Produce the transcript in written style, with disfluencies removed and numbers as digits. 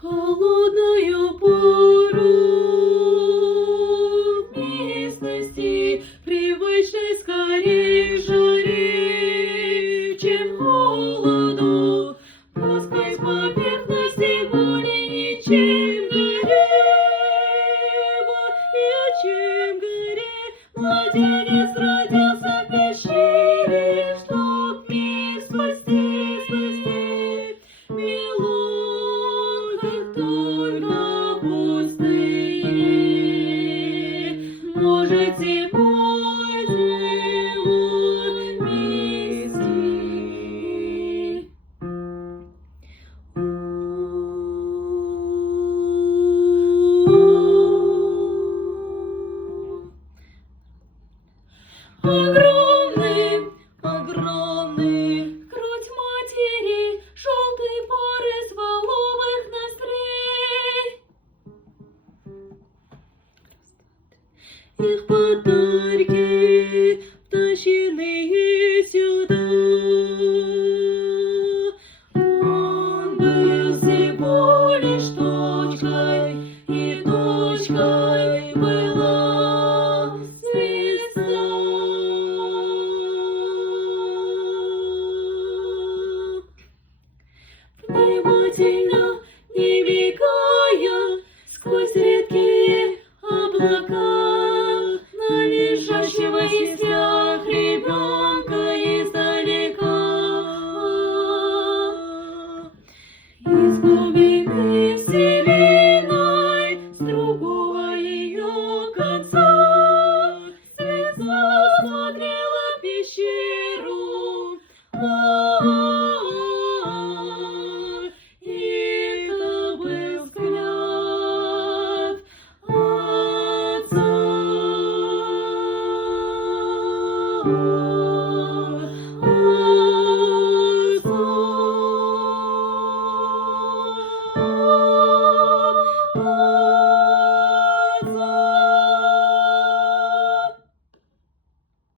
холодную пору местности, привычной скорее к жаре, чем холоду, плоской поверхности более ничем чем горе, младенец родился в пещере, чтоб мир спасти, спасти. Милон, как только пустые, можете мой живот вмести. Огромный, огромный, грудь матери, желтый порез воловых ноздрей. Их